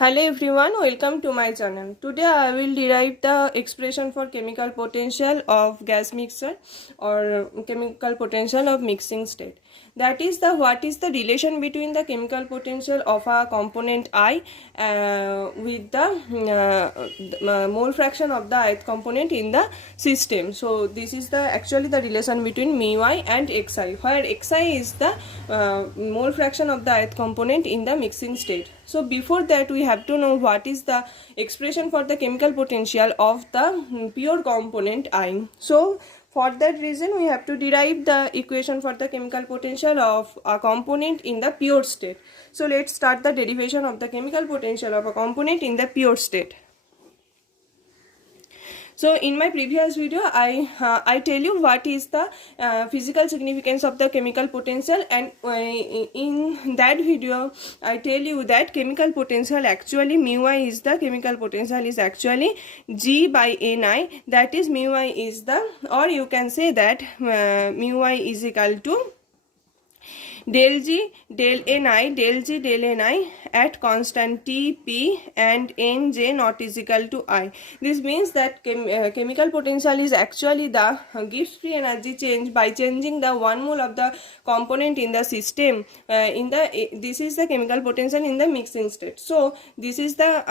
Hello everyone, welcome to my channel. Today I will derive the expression for chemical potential of gas mixture or chemical potential of mixing state. That is what is the relation between the chemical potential of a component I with the mole fraction of the ith component in the system. So this is actually the relation between mu I and xi, where xi is the mole fraction of the ith component in the mixing state. So before that we have to know what is the expression for the chemical potential of the pure component I. So for that reason we have to derive the equation for the chemical potential of a component in the pure state. So let's start the derivation of the chemical potential of a component in the pure state. So in my previous video I tell you what is the physical significance of the chemical potential, and in that video I tell you that chemical potential actually mu I is the chemical potential is actually G by Ni, that is mu I is the, or you can say that mu I is equal to del G del Ni del G del Ni at constant T, P and Nj not is equal to I. This means that chemical potential is actually the Gibbs free energy change by changing the 1 mole of the component in the system. This is the chemical potential in the mixing state. So this is the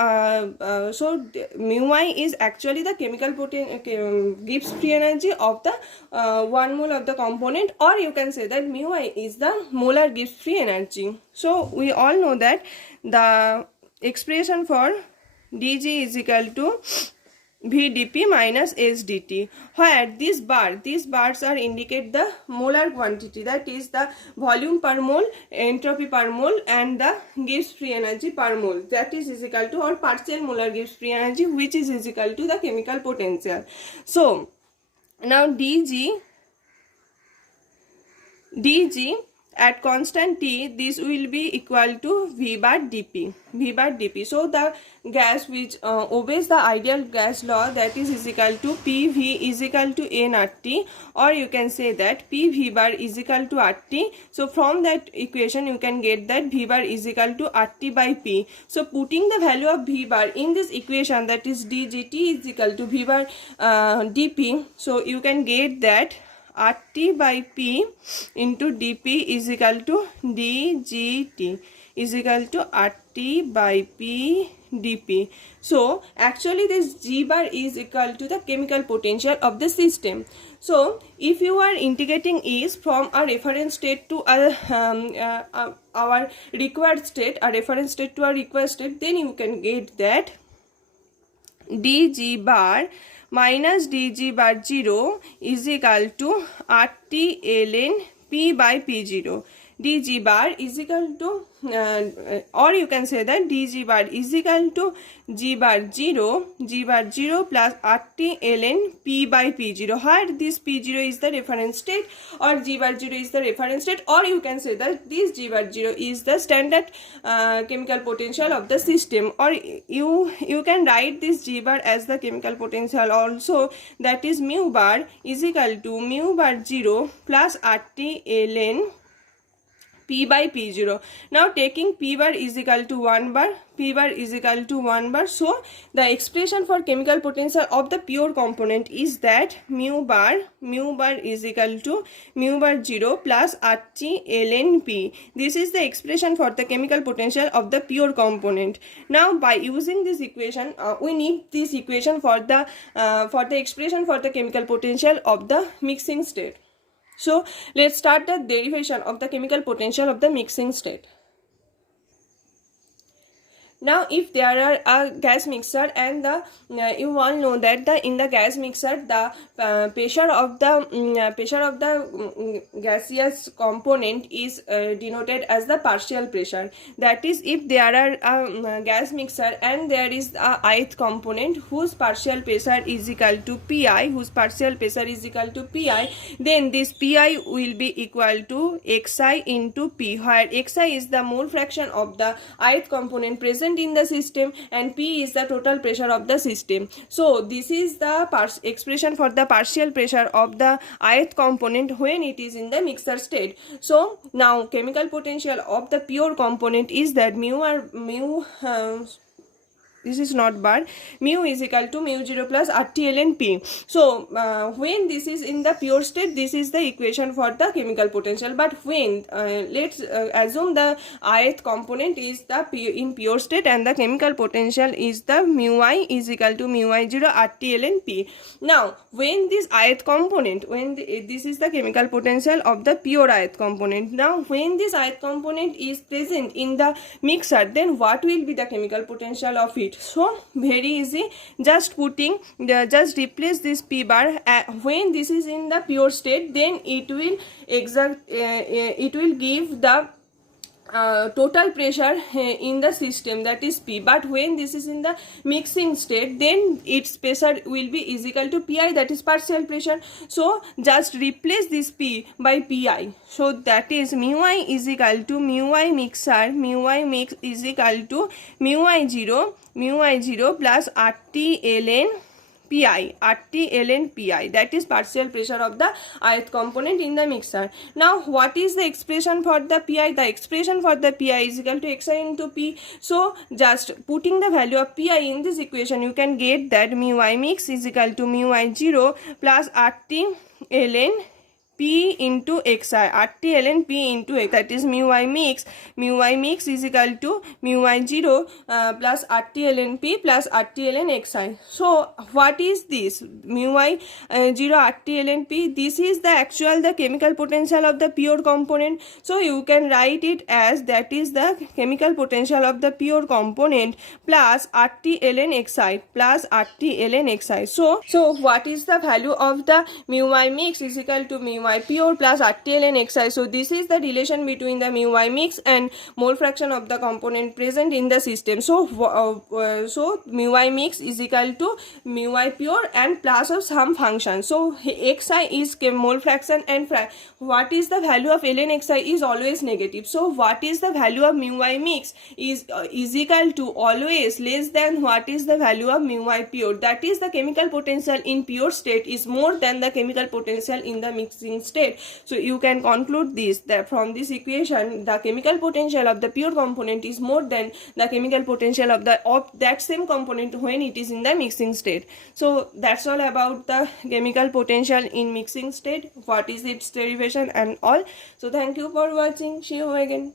mu I is actually the chemical Gibbs free energy of the 1 mole of the component, or you can say that mu I is the molar Gibbs free energy. So we all know that the expression for dg is equal to vdp minus sdt, where these bars are indicate the molar quantity, that is the volume per mole, entropy per mole and the Gibbs free energy per mole, that is equal to, or partial molar Gibbs free energy, which is equal to the chemical potential. So now dg at constant T, this will be equal to V bar dP. So the gas which obeys the ideal gas law, that is equal to PV is equal to nRT, or you can say that PV bar is equal to RT. So from that equation you can get that V bar is equal to RT by P. So putting the value of V bar in this equation, that is dGt is equal to V bar dP. So you can get that RT by P into dP is equal to dGt is equal to RT by P dP. So actually this G bar is equal to the chemical potential of the system. So if you are integrating is from a reference state to our required state, a reference state to our required state, then you can get that dG bar minus dg bar 0 is equal to RT ln P by P0. dg bar is equal to or you can say that dg bar is equal to g bar 0 plus RT ln P by P0, where this P0 is the reference state or g bar 0 is the reference state, or you can say that this g bar 0 is the standard chemical potential of the system, or you can write this g bar as the chemical potential also, that is mu bar is equal to mu bar 0 plus RT ln P by P0. Now taking P bar is equal to 1 bar, P bar is equal to 1 bar. So the expression for chemical potential of the pure component is that mu bar is equal to mu bar 0 plus RT ln P. This is the expression for the chemical potential of the pure component. Now by using this equation, we need this equation for the expression for the chemical potential of the mixing state. So let's start the derivation of the chemical potential of the mixing state. Now if there are a gas mixer and you all know that in the gas mixer the pressure of the gaseous component is denoted as the partial pressure. That is, if there are a gas mixer and there is a ith component whose partial pressure is equal to Pi, then this Pi will be equal to Xi into P, where Xi is the mole fraction of the ith component present in the system and P is the total pressure of the system. So this is the expression for the partial pressure of the ith component when it is in the mixer state. So now chemical potential of the pure component is that this is not bar, mu is equal to mu 0 plus RT ln P. So when this is in the pure state, this is the equation for the chemical potential. But when let's assume the ith component is the in pure state and the chemical potential is the mu I is equal to mu I 0 RT ln P. Now when this ith component, when this is the chemical potential of the pure ith component. Now when this ith component is present in the mixer, then what will be the chemical potential of it? So very easy, just putting just replace this P bar. When this is in the pure state, then it will it will give the total pressure in the system, that is P. But when this is in the mixing state, then its pressure will be is equal to Pi, that is partial pressure. So just replace this P by Pi. So that is mu I is equal to mu I mixer, mu I mix is equal to mu I 0 plus RT ln Pi, RT ln Pi, that is partial pressure of the ith component in the mixer. Now what is the expression for the Pi? The expression for the Pi is equal to Xi into P. So just putting the value of Pi in this equation, you can get that mu I mix is equal to mu I 0 plus RT ln P into Xi, RT ln P into X, that is mu I mix is equal to mu I 0 plus RT ln P plus RT ln Xi. So what is this mu I 0 RT ln P? This is the actual the chemical potential of the pure component. So you can write it as that is the chemical potential of the pure component plus RT ln Xi plus RT ln Xi. So what is the value of the mu I mix is equal to mu I pure plus RT ln Xi. So this is the relation between the mu I mix and mole fraction of the component present in the system. So so mu I mix is equal to mu I pure and plus of some function. So Xi is mole fraction and what is the value of ln Xi is always negative. So what is the value of mu I mix is equal to always less than what is the value of mu I pure. That is the chemical potential in pure state is more than the chemical potential in the mixing state. So you can conclude this, that from this equation the chemical potential of the pure component is more than the chemical potential of that same component when it is in the mixing state. So that's all about the chemical potential in mixing state, what is its derivation and all. So thank you for watching, see you again.